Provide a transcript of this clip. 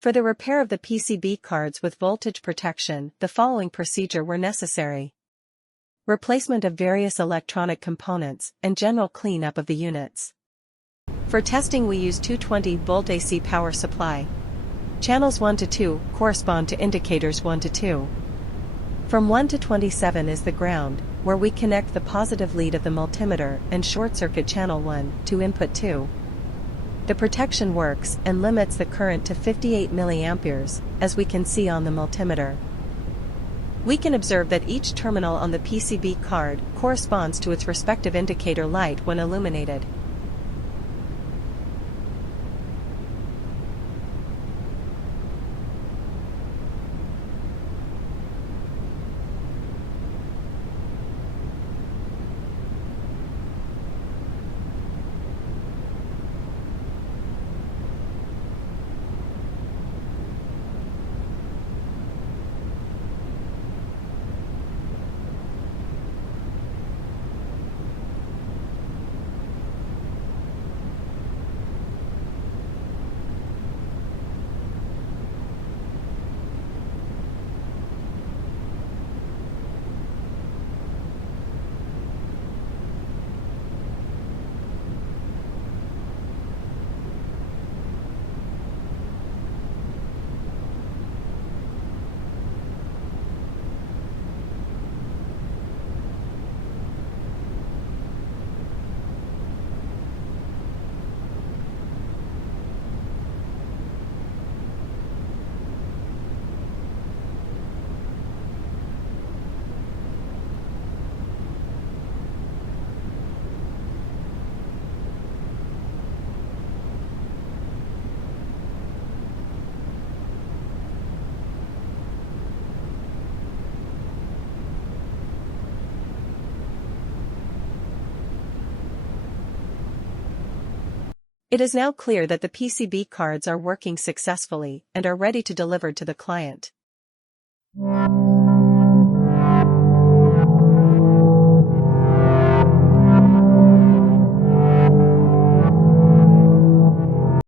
For the repair of the PCB cards with voltage protection, the following procedure were necessary. Replacement of various electronic components and general cleanup of the units. For testing we use 220-volt AC power supply. Channels 1 to 2 correspond to indicators 1 to 2. From 1 to 27 is the ground, where we connect the positive lead of the multimeter and short circuit channel 1 to input 2. The protection works and limits the current to 58 milliamperes, as we can see on the multimeter. We can observe that each terminal on the PCB card corresponds to its respective indicator light when illuminated. It is now clear that the PCB cards are working successfully and are ready to deliver to the client.